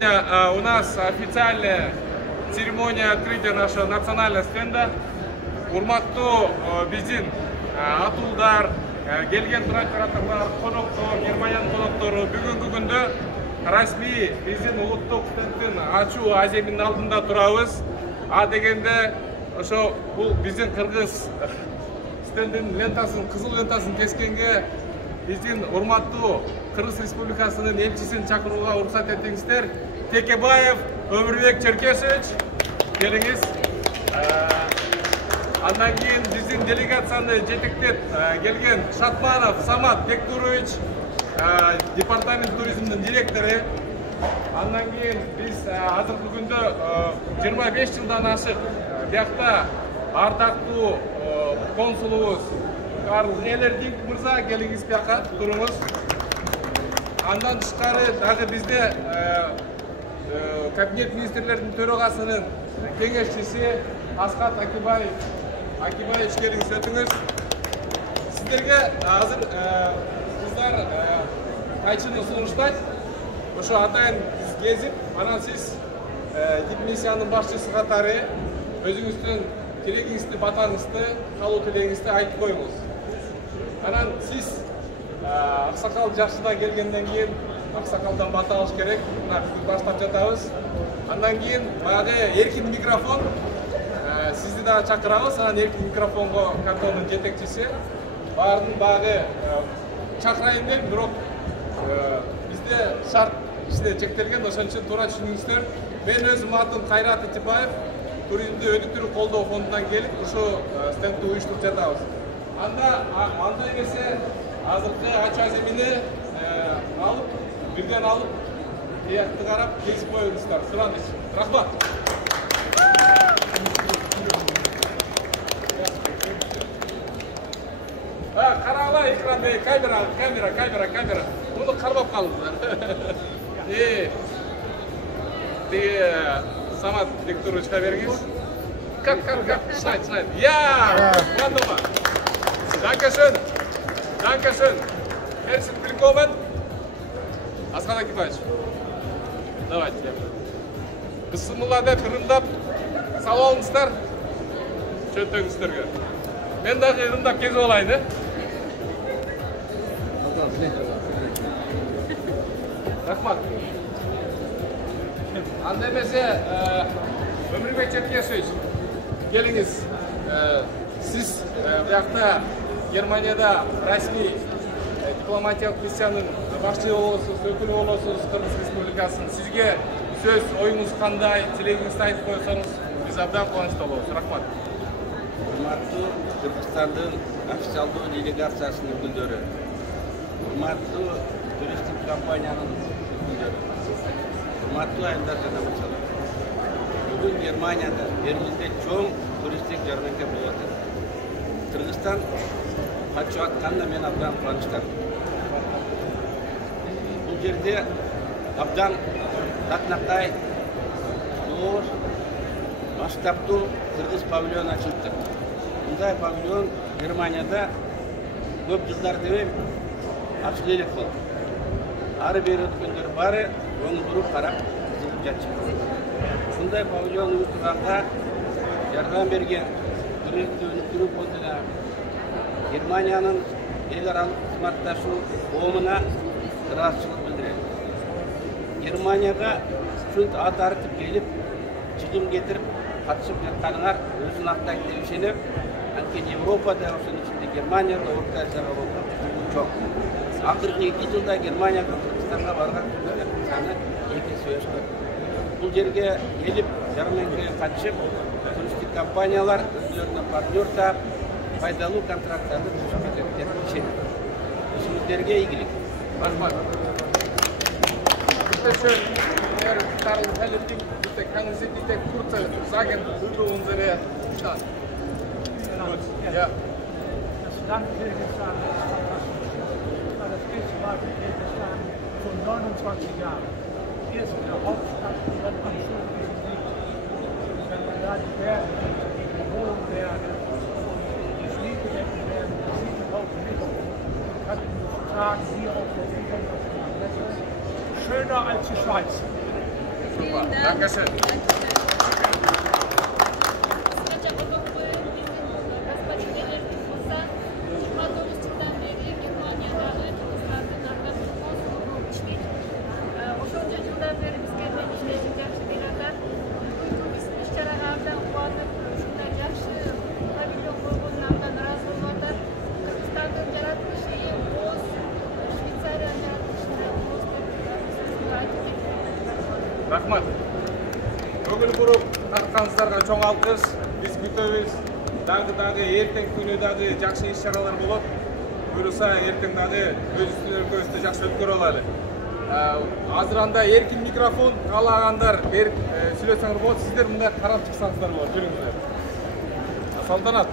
У нас официальная церемония открытия нашего национального стенда. Урматтуу биздин атуулдар, келген турааттар, коноктор, Германиянын коноктору бүгүнкү күндө расмий биздин улуттук стендтин ачуу аземинин алдында турабыз. А дегенде ошо бул биздин кыргыз стендин лентасын, кызыл лентасын кескенге биздин урматтуу Кыргыз Республикасынын элчисин чакырууга уруксат этиңиздер. Текебаев Өмүрбек Черкесович, келиңиз. Андан кийин биздин делегацияны жетектеп келген Шатманов Самат Бектурович, департамент туризмдин директору. Андан кийин биз азыркы күндө 25 жылдан ашык биякта ардактуу консулубуз Карл Элердинг мырза, келиңиз бияка, туруңуз. Андан тышкары дагы бизде кабинет министрлердин төрагасынын кеңешчиси Аскат Акибаевич, келиңиз, өтүңүз. Сиздерге азыр кыздар кайчыны сунуштайт. Ошо атайын биз кезип, анан сиз дипмиссиянын башчысы катары өзүңүздүн тилегиңизди, батаңызды, калуу тилегиңизди айтып коюңуз. Анан сиз аксакал жашына келгенден кийин аксакалдан бата алыш керек. Мына биз баштап жатабыз. Андан кийин баягы эркин микрофон, сизди дагы чакырабыз. Анан эркин микрофонго кантондун жетекчиси баардын баягы чакырайын деп, бирок бизде шарт иште чектелген, ошон үчүн туура түшүнүңүздөр. Мен өзүм атым Кайрат Итибаев, туризмди өнүктүрүү колдоо фондунан келип, ушу стендти уюштуруп жатабыз. Андай эмесе азыркы ачуу аземини алып, бирден алып, биякты карап, кезип коюңуздар. Сураныч. Рахмат. Карагыла экран, камера. Муну кармап калыңыздар. Тиги Самат Бектуровичка бериңиз. Как? Снайд. Я! Гандома. Dankeschön. Herzlich willkommen. Аскат Акибаевич. Давайте. Бисмиллах ырымдап салып алыңыздар. Чөнтөгүңүздөргө. Мен дагы ырымдап кезип алайын, Рахмат. Анда эмесе Өмүрбек Черкесович, келиңиз. Сиз биякта Германияда расмий дипломатиялык миссиянын башчысы болосуз, өкүлү болосуз, Кыргыз Республикасынын. Сизге сөз, оюңуз кандай, тилегиңизди айтып койсоңуз, биз абдан кубанычта болобуз. Рахмат. Урматтуу Кыргызстандын официалдуу делегациясынын өкүлдөрү, урматтуу туристик компаниянын өкүлдөрү, урматтуу айымдар жана бачалар. Бүгүн Германияда, Берлинде чоң туристик жарманка болуп атат. Кыргызстан катышып атканына мен абдан кубанычтамын. Бул жерде абдан татынакай, зор, масштабтуу кыргыз павильон ачылды. Мындай павильон Германияда көп жылдар дебейм, ачылып элек болду. Ары бери өткөндөр баары оң туруп карап кызыгып жатышат. Ушундай павильон уюштурганга жардам берген туризмди өнүктүрүү фондуна, Германиянын эл аралык кызматташуу коомуна ыраазычылык билдирем. Германияга ушунт ат артып келип, чыгым кетирип, катышып жатканыңар өзүн актайт деп ишенем. Анткени Европада, ошонун ичинде Германияда, Орто Азияга болгон чоң. Акыркы 2 жылда Германиядан Кыргызстанга барган туристтердин саны 2 эсе өскөн. Бул жерге келип, жарманкага катышып, туристик компаниялар өзлөрүнө партнер таап, пайдалуу контракттарды түзүп кетет деп ишенем. Ишиңиздерге ийгилик. Рахмат. Bitteschön, Herr Karl Ellerting, bitte können Sie bitte kurz sagen über unsere Stadt? Gut, ja. Das Landkirchenstein ist fantastisch. Das Kirchenmarkt in Kirchenstein schon 29 Jahre. Hier ist in der Hauptstadt, wenn man schon sieht, wenn man da die Berge sieht, die hohen Berge, die Schneebedeckten Berge, das sieht man auch nicht. Man kann in Tagen hier auf der Ebene schöner als die Schweiz. Super. Dankeschön. Rahmat. Bugün kurup tartkanızlarga çoğ alkış. Biz kütөбүз. Dagы эртең күнү дагы жакшы иш-чаралар болот. Буюрса эртең дагы өз үстүнөн жакшы өткөрө алалы. Азыр анда эркин микрофон каалагандар берип сүйлөсөңөр болот. Сиздер мындай карап чыксаңыздар болот. Жүрүңүздөр. Салтанат.